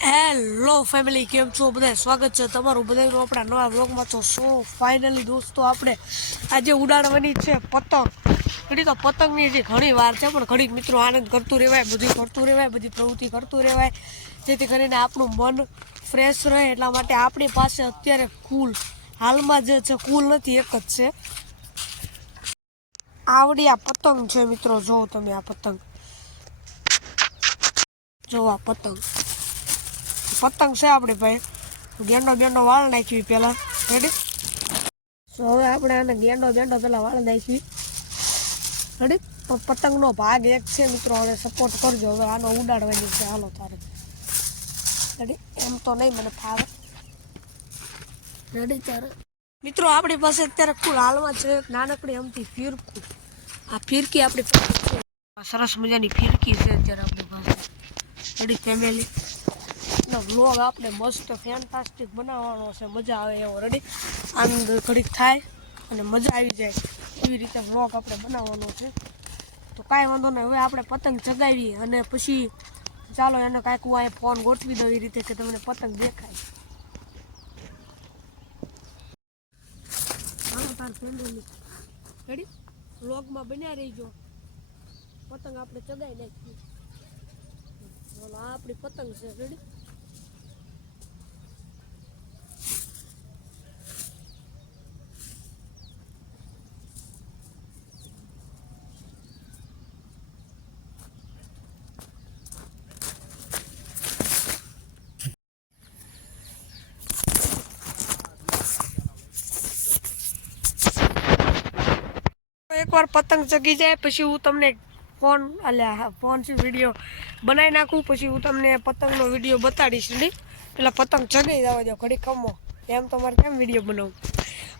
Hello family, કેમ છો બધા? સ્વાગત છે તમારું બધાનું આપણા નવા વ્લોગમાં. તો ફાઇનલી દોસ્તો આપણે આજે ઉડાડવાની છે પતંગ. ઘડી તો પતંગની જે ઘણી વાર છે, પણ ઘડીક મિત્રો આનંદ કરતું રહેવાય, બધું કરતું રહેવાય, બધી પ્રવૃત્તિ કરતું રહેવાય, જેથી કરીને આપણું મન ફ્રેશ રહે. એટલા માટે આપણી પાસે અત્યારે કુલ હાલમાં જે છે કુલ નથી, એક જ છે. આવડી આ પતંગ છે મિત્રો, જોવો તમે આ પતંગ, જો આ પતંગ છે આપણે ભાઈ. ગેંડો વાળ નાખી પેલા. રેડી? તો હવે આપણે આને ગેંડો પેલા વાળ નાખી. રેડી? પણ પતંગનો ભાગ એક છે મિત્રો, હવે સપોર્ટ કરજો. હવે આનો ઉડાડવાની છે, હાલો તારે. રેડી? એમ તો નહીં મને ફાવે. રેડી? ત્યારે મિત્રો આપણી પાસે અત્યારે કુલ હાલમાં છે નાનકડી અમથી ફિરકી. આ ફિરકી આપણી પાસે છે, સરસ મજાની ફિરકી છે અત્યારે આપણી પાસે. Ready family? વ્લોગ આપણે મસ્ત ફેન્ટાસ્ટિક બનાવવાનો છે, મજા આવે એવો. રેડી? આનંદ ઘડીક થાય અને મજા આવી જાય એવી રીતે વ્લોગ આપણે બનાવવાનો છે. તો કાંઈ વાંધો નહીં, હવે આપણે પતંગ ચગાવીએ અને પછી ચાલો એને કાંઈક હું અહીં ફોન ગોઠવી દઉં એ રીતે કે તમને પતંગ દેખાય. હાલો તાર ફેમિલી, રેડી? વ્લોગમાં બન્યા રહીજો. પતંગ આપણે ચગાવી નાખીએ. ચાલો, આ આપણી પતંગ છે. રેડી? એકવાર પતંગ ચગી જાય પછી હું તમને ફોન થી વિડીયો બનાવી નાખું, પછી હું તમને પતંગનો વિડીયો બતાડીશ. નહીં પેલા પતંગ ચગાઈ જવા દો ઘડી ખમો, એમ તમારે કેમ વિડીયો બનાવું?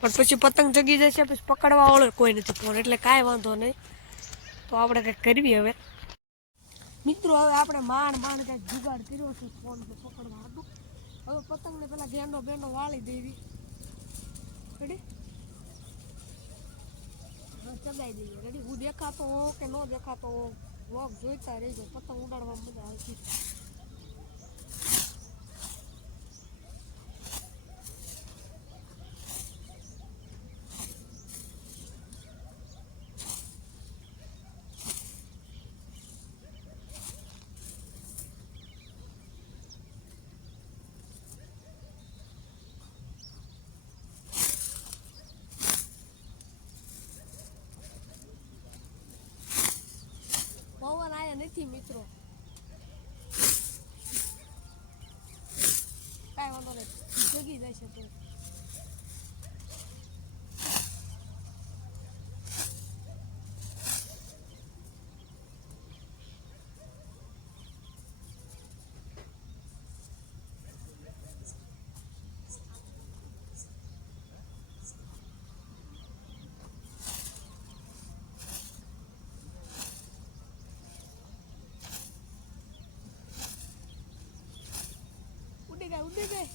પણ પછી પતંગ ચગી જશે, પછી પકડવા વાળો કોઈ નથી ફોન, એટલે કાંઈ વાંધો નહીં. તો આપણે કંઈક કરવી હવે મિત્રો. હવે આપણે માંડ કંઈક જુગાડ કર્યો છે ફોન પકડવા હતું. હવે પતંગને પેલા ગેંડો વાળી દેવી. રેડી? ચગાઈ દઈએ. રેડી? હું દેખાતો હોઉં કે ન દેખાતો હોઉં, વ્લોગ જોઈતા રહીજો. પતંગ ઉડાડવામાં મજા આવતી. પવન આયા નથી મિત્રો, કાંઈ વાંધો નહીં, જગી જાય છે તો. ઉડી ગઈ.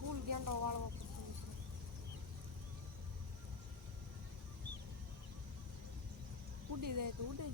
ફૂલ ગેંડો વાળવો પડશે. ઉડી જાય તો ઉડે.